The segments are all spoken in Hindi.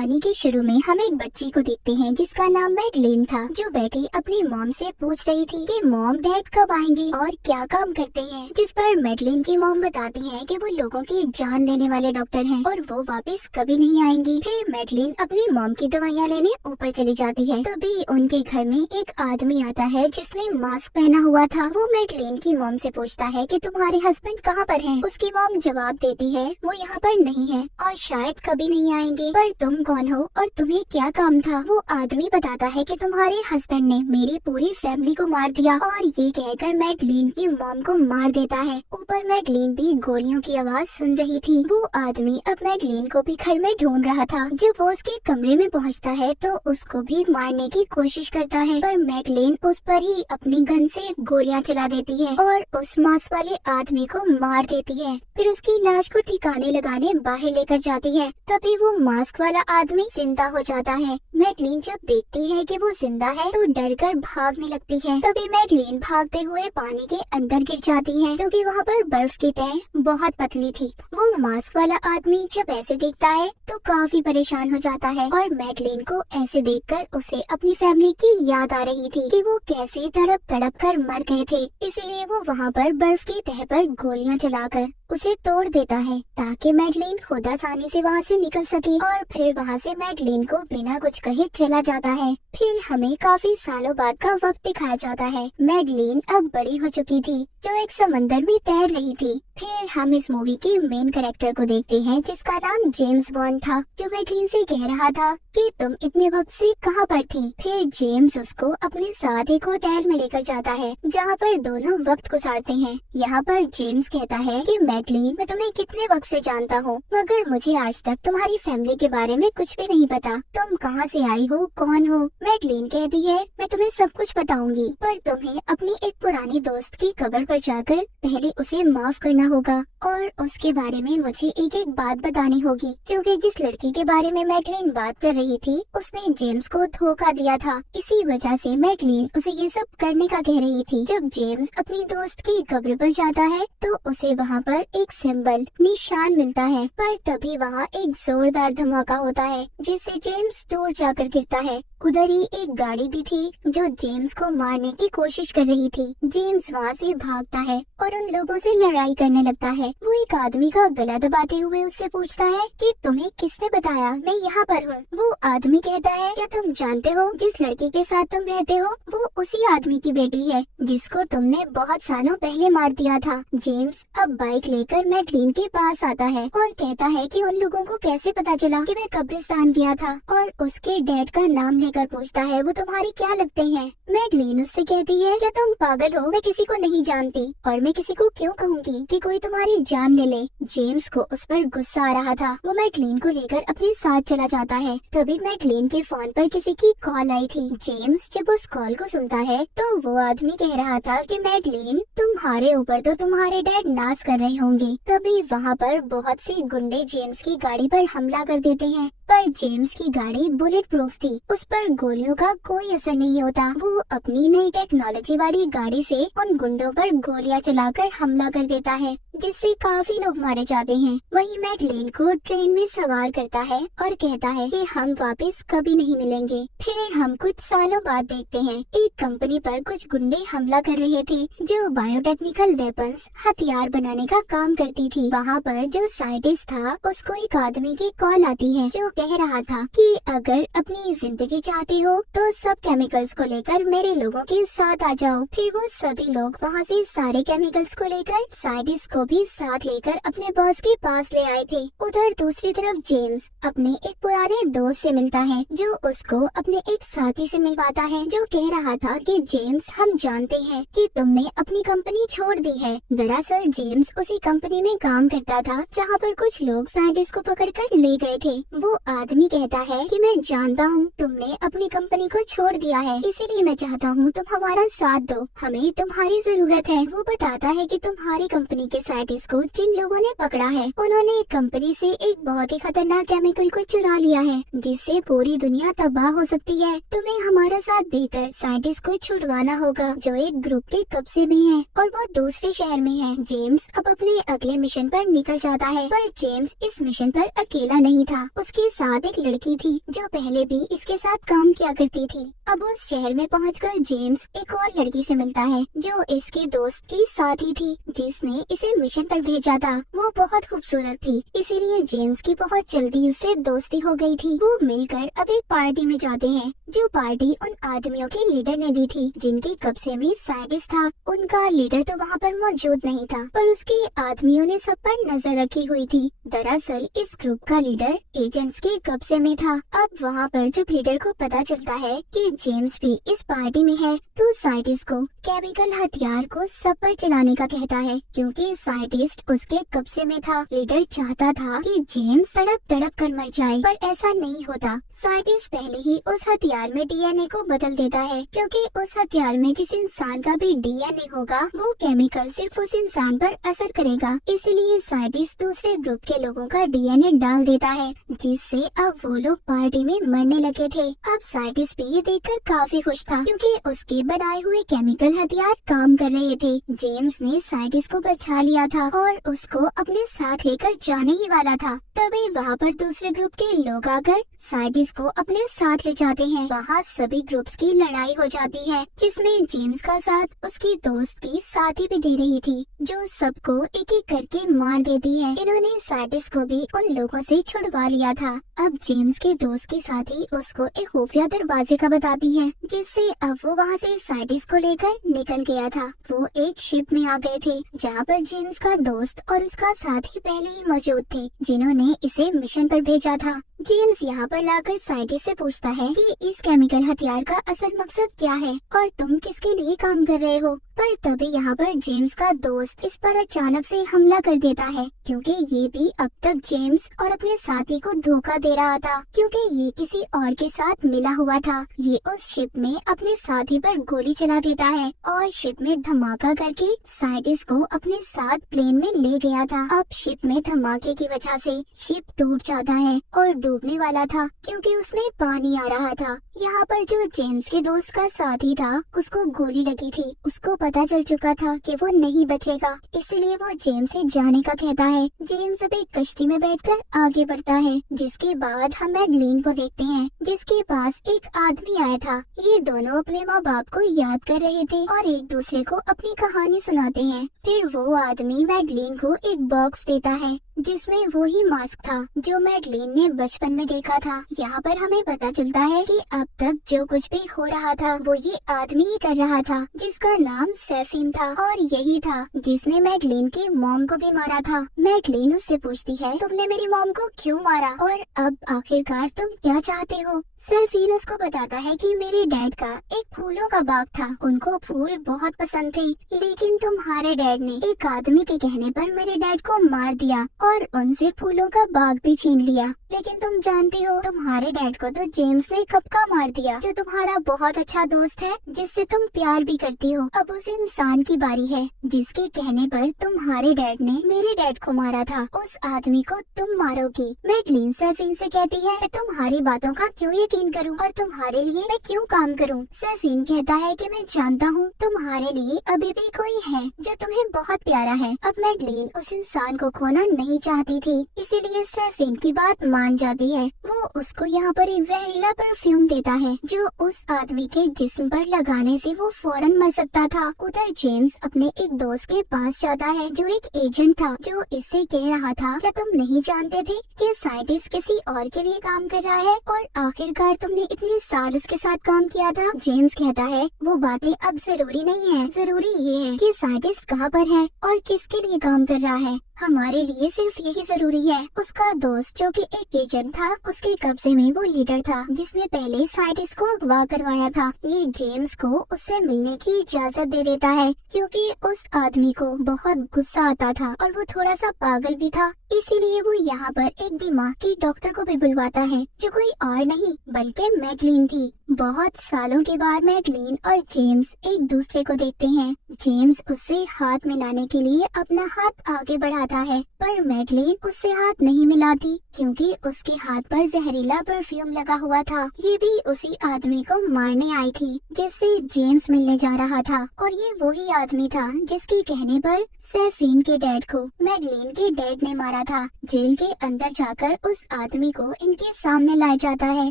कहानी के शुरू में हम एक बच्ची को देखते हैं जिसका नाम मैडलिन था, जो बैठी अपनी मॉम से पूछ रही थी कि मॉम डैड कब आएंगे और क्या काम करते हैं। जिस पर मैडलिन की मॉम बताती है कि वो लोगों की जान लेने वाले डॉक्टर हैं और वो वापस कभी नहीं आएंगी। फिर मैडलिन अपनी मॉम की दवाइयाँ लेने ऊपर चली जाती है। तभी उनके घर में एक आदमी आता है जिसने मास्क पहना हुआ था। वो मैडलिन की मॉम से पूछता है कि तुम्हारे हस्बैंड कहाँ पर हैं? उसकी मॉम जवाब देती है वो यहाँ पर नहीं है और शायद कभी नहीं आएंगे, पर तुम कौन हो और तुम्हें क्या काम था? वो आदमी बताता है कि तुम्हारे हस्बैंड ने मेरी पूरी फैमिली को मार दिया, और ये कहकर मैडलिन की मॉम को मार देता है। ऊपर मैडलिन भी गोलियों की आवाज सुन रही थी। वो आदमी अब मैडलिन को भी घर में ढूंढ रहा था। जब वो उसके कमरे में पहुंचता है तो उसको भी मारने की कोशिश करता है, पर मैडलिन उस पर ही अपनी गन से गोलियां चला देती है और उस मास्क वाले आदमी को मार देती है। फिर उसकी लाश को ठिकाने लगाने बाहर लेकर जाती है। तभी वो मास्क वाला आदमी जिंदा हो जाता है। मैडलिन जब देखती है कि वो जिंदा है तो डरकर भागने लगती है। तभी मैडलिन भागते हुए पानी के अंदर गिर जाती है क्योंकि वहाँ पर बर्फ की तह बहुत पतली थी। वो मास्क वाला आदमी जब ऐसे देखता है तो काफी परेशान हो जाता है और मैडलिन को ऐसे देखकर उसे अपनी फैमिली की याद आ रही थी कि वो कैसे तड़प तड़प कर मर गए थे। इसलिए वो वहाँ पर बर्फ की तह पर गोलियां चलाकर उसे तोड़ देता है ताकि मैडलिन खुद आसानी से वहाँ से निकल सके। और फिर वहाँ से मैडलिन को बिना कुछ कहे चला जाता है। फिर हमें काफी सालों बाद का वक्त दिखाया जाता है। मैडलिन अब बड़ी हो चुकी थी जो एक समंदर में तैर रही थी। फिर हम इस मूवी के मेन कैरेक्टर को देखते हैं जिसका नाम जेम्स बॉन्ड था, जो मैडलिन से कह रहा था कि तुम इतने वक्त से कहाँ पर थी। फिर जेम्स उसको अपने साथ एक होटल में लेकर जाता है जहाँ पर दोनों वक्त गुजारते हैं। यहाँ पर जेम्स कहता है कि मैडलिन, मैं तुम्हें कितने वक्त से जानता हूँ, मगर मुझे आज तक तुम्हारी फैमिली के बारे में कुछ भी नहीं पता। तुम कहाँ से आई हो, कौन हो? मैडलिन कहती है मैं तुम्हें सब कुछ बताऊंगी, पर तुम्हें अपनी एक पुरानी दोस्त की कब्र पर जाकर पहले उसे माफ करना होगा और उसके बारे में मुझे एक एक बात बतानी होगी, क्योंकि जिस लड़की के बारे में मैडलिन बात कर रही थी उसने जेम्स को धोखा दिया था। इसी वजह से मैडलिन उसे ये सब करने का कह रही थी। जब जेम्स अपनी दोस्त की कब्र पर जाता है तो उसे वहाँ पर एक सिंबल निशान मिलता है, पर तभी वहाँ एक जोरदार धमाका होता है जिससे जेम्स दूर जाकर गिरता है। उधर ही एक गाड़ी भी थी जो जेम्स को मारने की कोशिश कर रही थी। जेम्स वहाँ से भागता है और उन लोगों से लड़ाई करने लगता है। वो एक आदमी का गला दबाते हुए उससे पूछता है कि तुम्हें किसने बताया मैं यहाँ पर हूँ? वो आदमी कहता है क्या तुम जानते हो जिस लड़के के साथ तुम रहते हो वो उसी आदमी की बेटी है जिसको तुमने बहुत सालों पहले मार दिया था। जेम्स अब बाइक लेकर मैडलिन के पास आता है और कहता है कि उन लोगों को कैसे पता चला कि मैं कब्रिस्तान गया था, और उसके डैड का नाम लेकर पूछता है वो तुम्हारे क्या लगते हैं? मैडलिन उससे कहती है क्या तुम पागल हो, मैं किसी को नहीं जानती और मैं किसी को क्यों कहूँगी कि कोई तुम्हारी जान ले ले। जेम्स को उस पर गुस्सा आ रहा था। वो मैडलिन को लेकर अपने साथ चला जाता है। तभी मैडलिन के फोन पर किसी की कॉल आई थी। जेम्स जब उस कॉल को सुनता है तो वो आदमी कह रहा था कि मैडलिन, तुम्हारे ऊपर तो तुम्हारे डैड नाज कर रहे होंगे। तभी वहाँ पर बहुत सी गुंडे जेम्स की गाड़ी पर हमला कर देते हैं, पर जेम्स की गाड़ी बुलेट प्रूफ थी, उस पर गोलियों का कोई असर नहीं होता। वो अपनी नई टेक्नोलॉजी वाली गाड़ी से उन गुंडों पर गोलियां चलाकर हमला कर देता है जिससे काफी लोग मारे जाते हैं। वही मैडलिन को ट्रेन में सवार करता है और कहता है कि हम वापस कभी नहीं मिलेंगे। फिर हम कुछ सालों बाद देखते हैं एक कंपनी पर कुछ गुंडे हमला कर रहे थे जो बायोटेक्निकल वेपन्स हथियार बनाने का काम करती थी। वहाँ पर जो साइंटिस्ट था उसको एक आदमी की कॉल आती है जो कह रहा था कि अगर अपनी जिंदगी चाहते हो तो सब केमिकल्स को लेकर मेरे लोगों के साथ आ जाओ। फिर वो सभी लोग वहाँ से सारे केमिकल्स को लेकर साइंटिस्ट को भी साथ लेकर अपने बॉस के पास ले आए थे। उधर दूसरी तरफ जेम्स अपने एक पुराने दोस्त से मिलता है जो उसको अपने एक साथी से मिलवाता है जो कह रहा था कि जेम्स, हम जानते हैं कि तुमने अपनी कंपनी छोड़ दी है। दरअसल जेम्स उसी कंपनी में काम करता था जहाँ पर कुछ लोग साइंटिस्ट को पकड़कर ले गए थे। वो आदमी कहता है कि मैं जानता हूँ तुमने अपनी कंपनी को छोड़ दिया है, इसीलिए मैं चाहता हूँ तुम हमारा साथ दो, हमें तुम्हारी जरूरत है। वो बताता है कि तुम्हारी कंपनी के साइंटिस्ट को जिन लोगों ने पकड़ा है उन्होंने एक कंपनी से एक बहुत ही खतरनाक केमिकल को चुरा लिया है जिससे पूरी दुनिया तबाह हो सकती है। तुम्हें हमारा साथ देकर साइंटिस्ट को छुड़वाना होगा जो एक ग्रुप के कब्जे में है और वो दूसरे शहर में है। जेम्स अब अपने अगले मिशन पर निकल जाता है, पर जेम्स इस मिशन पर अकेला नहीं था। उसके साथ एक लड़की थी जो पहले भी इसके साथ काम किया करती थी। अब उस शहर में पहुंचकर जेम्स एक और लड़की से मिलता है जो इसके दोस्त की साथी थी जिसने इसे मिशन पर भेजा था। वो बहुत खूबसूरत थी, इसीलिए जेम्स की बहुत जल्दी उससे दोस्ती हो गई थी। वो मिलकर अब एक पार्टी में जाते हैं जो पार्टी उन आदमियों के लीडर ने दी थी जिनके कब्जे में साइंटिस्ट था। उनका लीडर तो वहाँ पर मौजूद नहीं था, पर उसके आदमियों ने सब पर नजर रखी हुई थी। दरअसल इस ग्रुप का लीडर एजेंट्स के कब्जे में था। अब वहाँ पर जब लीडर को पता चलता है कि जेम्स भी इस पार्टी में है तो साइंटिस्ट को केमिकल हथियार को सब पर चलाने का कहता है क्योंकि साइंटिस्ट उसके कब्जे में था। लीडर चाहता था कि जेम्स तड़प तड़प कर मर जाए, पर ऐसा नहीं होता। साइंटिस्ट पहले ही उस हथियार में डीएनए को बदल देता है क्योंकि उस हथियार में जिस इंसान का भी डीएनए होगा वो केमिकल सिर्फ उस इंसान पर असर करेगा। इसलिए साइंटिस्ट दूसरे ग्रुप के लोगों का डीएनए डाल देता है जिससे अब वो लोग पार्टी में मरने लगे थे। अब साइंटिस्ट भी ये देखकर काफी खुश था क्योंकि उसके बनाए हुए केमिकल हथियार काम कर रहे थे। जेम्स ने साइंटिस्ट को बचा लिया था और उसको अपने साथ लेकर जाने ही वाला था। तभी वहाँ पर दूसरे ग्रुप के लोग आकर साइंटिस्ट को अपने साथ ले जाते हैं। वहाँ सभी ग्रुप्स की लड़ाई हो जाती है जिसमें जेम्स का साथ उसकी दोस्त की साथी भी दे रही थी जो सबको एक एक करके मार देती है। इन्होंने साइंटिस्ट को भी उन लोगों से छुड़वा लिया था। अब जेम्स के दोस्त की साथी उसको एक खुफिया दरवाजे का बताती है जिससे अब वो वहाँ से साइंटिस्ट को लेकर निकल गया था। वो एक शिप में आ गए थे जहाँ पर जेम्स का दोस्त और उसका साथी पहले ही मौजूद थे जिन्होंने इसे मिशन पर भेजा था। जेम्स यहाँ पर लाकर साइंटिस्ट से पूछता है कि इस केमिकल हथियार का असल मकसद क्या है और तुम किसके लिए काम कर रहे हो। पर तभी यहाँ पर जेम्स का दोस्त इस पर अचानक से हमला कर देता है क्योंकि ये भी अब तक जेम्स और अपने साथी को धोखा दे रहा था क्योंकि ये किसी और के साथ मिला हुआ था। ये उस शिप में अपने साथी पर गोली चला देता है और शिप में धमाका करके साइंटिस्ट को अपने साथ प्लेन में ले गया था। अब शिप में धमाके की वजह से शिप टूट जाता है और डूबने वाला था क्योंकि उसमें पानी आ रहा था। यहाँ पर जो जेम्स के दोस्त का साथी था उसको गोली लगी थी। उसको पता चल चुका था कि वो नहीं बचेगा, इसलिए वो जेम्स से जाने का कहता है। जेम्स अब एक कश्ती में बैठकर आगे बढ़ता है जिसके बाद हम मैडलिन को देखते हैं जिसके पास एक आदमी आया था। ये दोनों अपने माँ बाप को याद कर रहे थे और एक दूसरे को अपनी कहानी सुनाते हैं। फिर वो आदमी मैडलिन को एक बॉक्स देता है जिसमें वो ही मास्क था जो मैडलिन ने बचपन में देखा था। यहाँ पर हमें पता चलता है कि अब तक जो कुछ भी हो रहा था वो ये आदमी ही कर रहा था जिसका नाम सैफिन था और यही था जिसने मैडलिन की मॉम को भी मारा था। मैडलिन उससे पूछती है तुमने मेरी मॉम को क्यों मारा और अब आखिरकार तुम क्या चाहते हो। सैफिन उसको बताता है कि मेरे डैड का एक फूलों का बाग था, उनको फूल बहुत पसंद थे, लेकिन तुम्हारे डैड ने एक आदमी के कहने पर मेरे डैड को मार दिया और उनसे फूलों का बाग भी छीन लिया। लेकिन तुम जानती हो तुम्हारे डैड को तो जेम्स ने कब का मार दिया जो तुम्हारा बहुत अच्छा दोस्त है जिससे तुम प्यार भी करती हो। अब उस इंसान की बारी है जिसके कहने पर तुम्हारे डैड ने मेरे डैड को मारा था, उस आदमी को तुम मारोगी। मैडलिन सैफिन से कहती है मैं तुम्हारी बातों का क्यों यकीन करूं और तुम्हारे लिए मैं क्यों काम करूं। सैफिन कहता है कि मैं जानता हूं तुम्हारे लिए अभी भी कोई है जो तुम्हें बहुत प्यारा है। अब मैडलिन उस इंसान को खोना नहीं चाहती थी, इसीलिए सैफिन की बात मान जाती है। वो उसको यहाँ पर एक जहरीला परफ्यूम देता है जो उस आदमी के जिस्म पर लगाने से वो फौरन मर सकता था। उधर जेम्स अपने एक दोस्त के पास जाता है जो एक एजेंट था जो इससे कह रहा था क्या तुम नहीं जानते थे कि साइंटिस्ट किसी और के लिए काम कर रहा है और आखिरकार तुमने इतने साल उसके साथ काम किया था। जेम्स कहता है वो बातें अब जरूरी नहीं है, जरूरी ये है कि साइंटिस्ट कहाँ पर है और किसके लिए काम कर रहा है। हमारे लिए सिर्फ यही जरूरी है उसका दोस्त जो कि एक एजेंट मैडलिन था उसके कब्जे में वो लीडर था जिसने पहले साइंटिस्ट को अगवा करवाया था। ये जेम्स को उससे मिलने की इजाजत दे देता है क्योंकि उस आदमी को बहुत गुस्सा आता था और वो थोड़ा सा पागल भी था। इसीलिए वो यहाँ पर एक दिमाग की डॉक्टर को भी बुलवाता है जो कोई और नहीं बल्कि मैडलिन थी। बहुत सालों के बाद मैडलिन और जेम्स एक दूसरे को देखते हैं। जेम्स उससे हाथ मिलाने के लिए अपना हाथ आगे बढ़ाता है पर मैडलिन उससे हाथ नहीं मिलाती क्योंकि उसके हाथ पर जहरीला परफ्यूम लगा हुआ था। ये भी उसी आदमी को मारने आई थी जिससे जेम्स मिलने जा रहा था और ये वही आदमी था जिसके कहने पर सैफीन के डैड को मैडलिन के डैड ने मारा था। जेल के अंदर जाकर उस आदमी को इनके सामने लाया जाता है।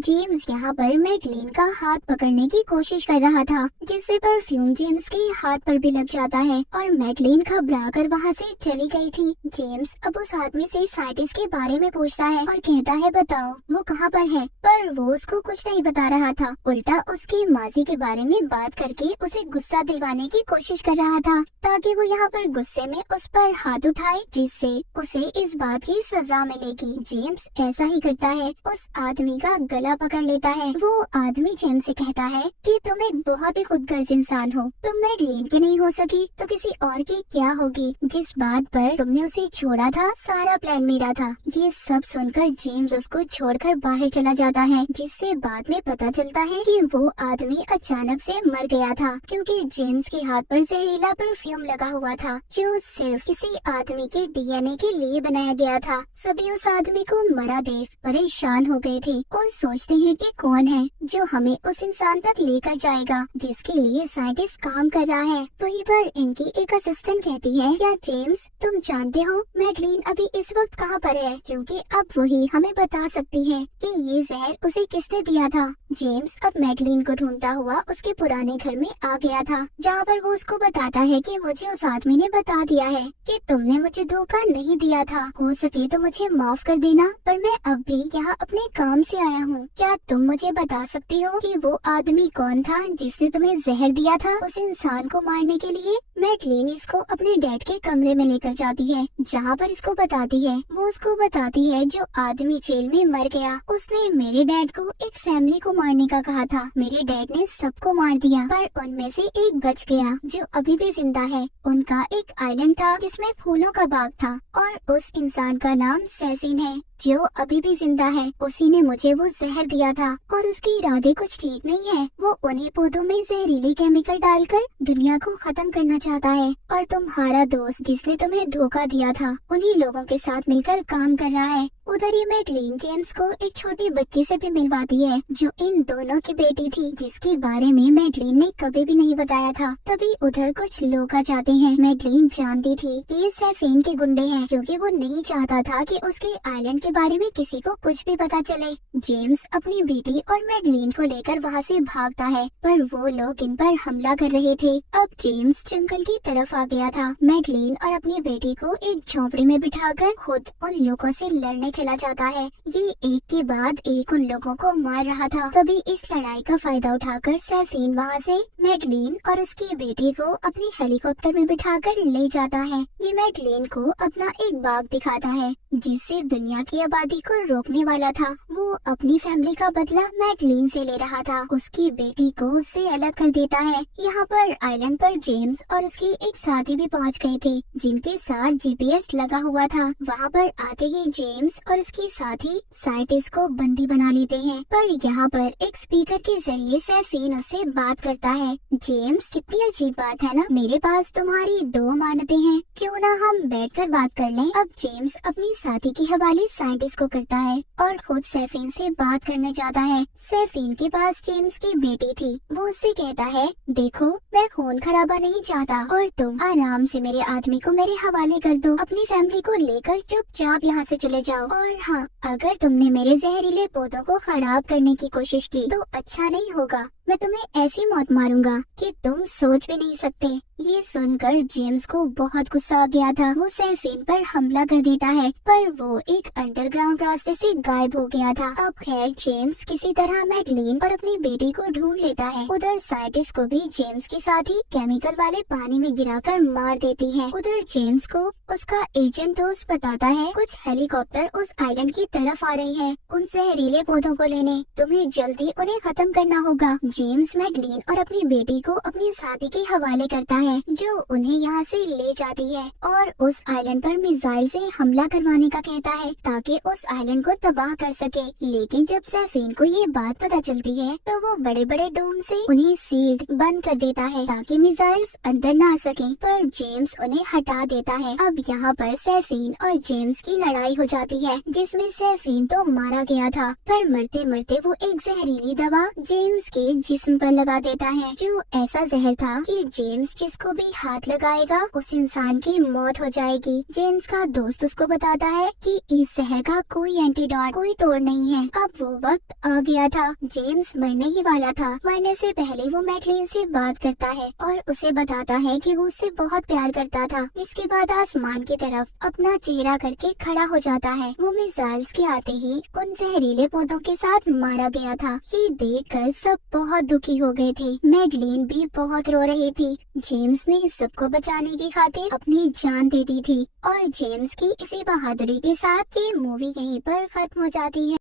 जेम्स यहाँ पर मैडलिन का हाथ पकड़ने की कोशिश कर रहा था जिससे परफ्यूम जेम्स के हाथ पर भी लग जाता है और मैडलिन घबरा कर वहाँ से चली गई थी। जेम्स अब उस आदमी से साइंटिस्ट के बारे में पूछता है और कहता है बताओ वो कहाँ पर है, पर वो उसको कुछ नहीं बता रहा था, उल्टा उसकी माजी के बारे में बात करके उसे गुस्सा दिलवाने की कोशिश कर रहा था ताकि वो यहाँ पर गुस्से में उस पर हाथ उठाए जिससे उसे इस बात की सजा मिलेगी। जेम्स ऐसा ही करता है, उस आदमी का गला पकड़ लेता है। वो आदमी जेम्स से कहता है कि तुम एक बहुत ही खुदगर्ज इंसान हो, तुम मैडलिन के नहीं हो सकी तो किसी और की क्या होगी। जिस बात पर तुमने उसे छोड़ा था सारा प्लान मेरा था। ये सब सुनकर जेम्स उसको छोड़कर बाहर चला जाता है जिससे बाद में पता चलता है कि वो आदमी अचानक से मर गया था क्योंकि जेम्स के हाथ पर जहरीला परफ्यूम लगा हुआ था जो सिर्फ किसी आदमी के डीएनए के लिए बनाया गया था। सभी उस आदमी को मरा देख परेशान हो गए थे और सोचते हैं कि कौन है जो हमें उस इंसान तक लेकर जाएगा जिसके लिए साइंटिस्ट काम कर रहा है। वहीं पर इनकी एक असिस्टेंट कहती है क्या जेम्स तुम जानते हो मैडलिन अभी इस वक्त कहाँ पर है, क्योंकि अब वही हमें बता सकती है कि ये जहर उसे किसने दिया था। जेम्स अब मैडलिन को ढूंढता हुआ उसके पुराने घर में आ गया था जहाँ पर वो उसको बताता है कि मुझे उस आदमी ने बता दिया है कि तुमने मुझे धोखा नहीं दिया था, हो सके तो मुझे माफ कर देना पर मैं अब भी यहाँ अपने काम से आया हूँ। क्या तुम मुझे बता सकती हो कि वो आदमी कौन था जिसने तुम्हें जहर दिया था उस इंसान को मारने के लिए। मैडलिन इसको अपने डैड के कमरे में लेकर जाती है जहाँ पर इसको बताती है, वो उसको बताती है जो आदमी जेल में मर गया उसने मेरे डैड को एक फैमिली को मारने का कहा था। मेरे डैड ने सबको मार दिया पर उनमें से एक बच गया जो अभी भी जिंदा है। उनका एक आइलैंड था जिसमें फूलों का बाग था और उस इंसान का नाम सैफीन है जो अभी भी जिंदा है। उसी ने मुझे वो जहर दिया था और उसके इरादे कुछ ठीक नहीं है। वो उन्हीं पौधों में जहरीले केमिकल डालकर दुनिया को खत्म करना चाहता है और तुम्हारा दोस्त जिसने तुम्हें धोखा दिया था उन्हीं लोगों के साथ मिलकर काम कर रहा है। उधर ही मैडलिन जेम्स को एक छोटी बच्ची से भी मिलवाती है जो इन दोनों की बेटी थी जिसके बारे में मैडलिन ने कभी भी नहीं बताया था। तभी उधर कुछ लोग आ जाते हैं। मैडलिन जानती थी कि ये सैफीन के गुंडे हैं क्योंकि वो नहीं चाहता था कि उसके आइलैंड के बारे में किसी को कुछ भी पता चले। जेम्स अपनी बेटी और मैडलिन को लेकर वहाँ से भागता है पर वो लोग इन पर हमला कर रहे थे। अब जेम्स जंगल की तरफ आ गया था। मैडलिन और अपनी बेटी को एक झोपड़ी में बिठाकर खुद उन लोगों से लड़ने चला जाता है। ये एक के बाद एक उन लोगों को मार रहा था। तभी इस लड़ाई का फायदा उठाकर सैफीन वहाँ से मैडलिन और उसकी बेटी को अपनी हेलीकॉप्टर में बिठाकर ले जाता है। ये मैडलिन को अपना एक बाग दिखाता है जिससे दुनिया की आबादी को रोकने वाला था। वो अपनी फैमिली का बदला मैडलिन से ले रहा था। उसकी बेटी को उससे अलग कर देता है। यहाँ पर आइलैंड पर जेम्स और उसकी एक साथी भी पहुँच गए थे जिनके साथ जीपीएस लगा हुआ था। वहाँ पर आते ही जेम्स और उसकी साथी साइंटिस्ट को बंदी बना लेते हैं पर यहाँ पर एक स्पीकर के जरिए सैफीन उससे बात करता है। जेम्स कितनी अजीब बात है ना, मेरे पास तुम्हारी 2 मानतें हैं, क्यों ना हम बैठकर बात कर लें। अब जेम्स अपनी साथी के हवाले साइंटिस्ट को करता है और खुद सैफीन से बात करने जाता है। सैफीन के पास जेम्स की बेटी थी। वो उससे कहता है देखो मैं खून खराबा नहीं चाहता और तुम आराम से मेरे आदमी को मेरे हवाले कर दो। अपनी फैमिली को लेकर चुपचाप यहाँ से चले जाओ। और हाँ, अगर तुमने मेरे जहरीले पौधों को खराब करने की कोशिश की तो अच्छा नहीं होगा। मैं तुम्हें ऐसी मौत मारूंगा कि तुम सोच भी नहीं सकते। ये सुनकर जेम्स को बहुत गुस्सा आ गया था। वो सैफीन पर हमला कर देता है, पर वो एक अंडरग्राउंड रास्ते से गायब हो गया था। अब खैर जेम्स किसी तरह मैडलिन और अपनी बेटी को ढूंढ लेता है। उधर साइंटिस्ट को भी जेम्स के साथ ही केमिकल वाले पानी में गिराकर मार देती है। उधर जेम्स को उसका एजेंट दोस्त बताता है कुछ हेलीकॉप्टर उस आइलैंड की तरफ आ रही है उन जहरीले पौधों को लेने। तुम्हें जल्दी उन्हें खत्म करना होगा। जेम्स मैडलिन और अपनी बेटी को अपनी साथी के हवाले करता है, जो उन्हें यहाँ से ले जाती है और उस आइलैंड पर मिसाइल से हमला करवाने का कहता है ताकि उस आइलैंड को तबाह कर सके। लेकिन जब सैफीन को ये बात पता चलती है तो वो बड़े बड़े डोम से उन्हें सील्ड बंद कर देता है ताकि मिसाइल्स अंदर ना आ सके, पर जेम्स उन्हें हटा देता है। अब यहाँ पर सैफीन और जेम्स की लड़ाई हो जाती है, जिसमें सैफीन तो मारा गया था, पर मरते मरते वो एक जहरीली दवा जेम्स के जिस्म पर लगा देता है, जो ऐसा जहर था कि जेम्स जिसको भी हाथ लगाएगा उस इंसान की मौत हो जाएगी। जेम्स का दोस्त उसको बताता है कि इस जहर का कोई एंटीडोट, कोई तोड़ नहीं है। अब वो वक्त आ गया था, जेम्स मरने ही वाला था। मरने से पहले वो मैडलिन से बात करता है और उसे बताता है कि वो उससे बहुत प्यार करता था, जिसके बाद आसमान की तरफ अपना चेहरा करके खड़ा हो जाता है। वो मिसाइल्स के आते ही उन जहरीले पौधों के साथ मारा गया था। ये देखकर सब बहुत दुखी हो गए थे। मैडलिन भी बहुत रो रही थी। जेम्स ने सबको बचाने की खातिर अपनी जान दे दी थी और जेम्स की इसी बहादुरी के साथ ये मूवी यहीं पर खत्म हो जाती है।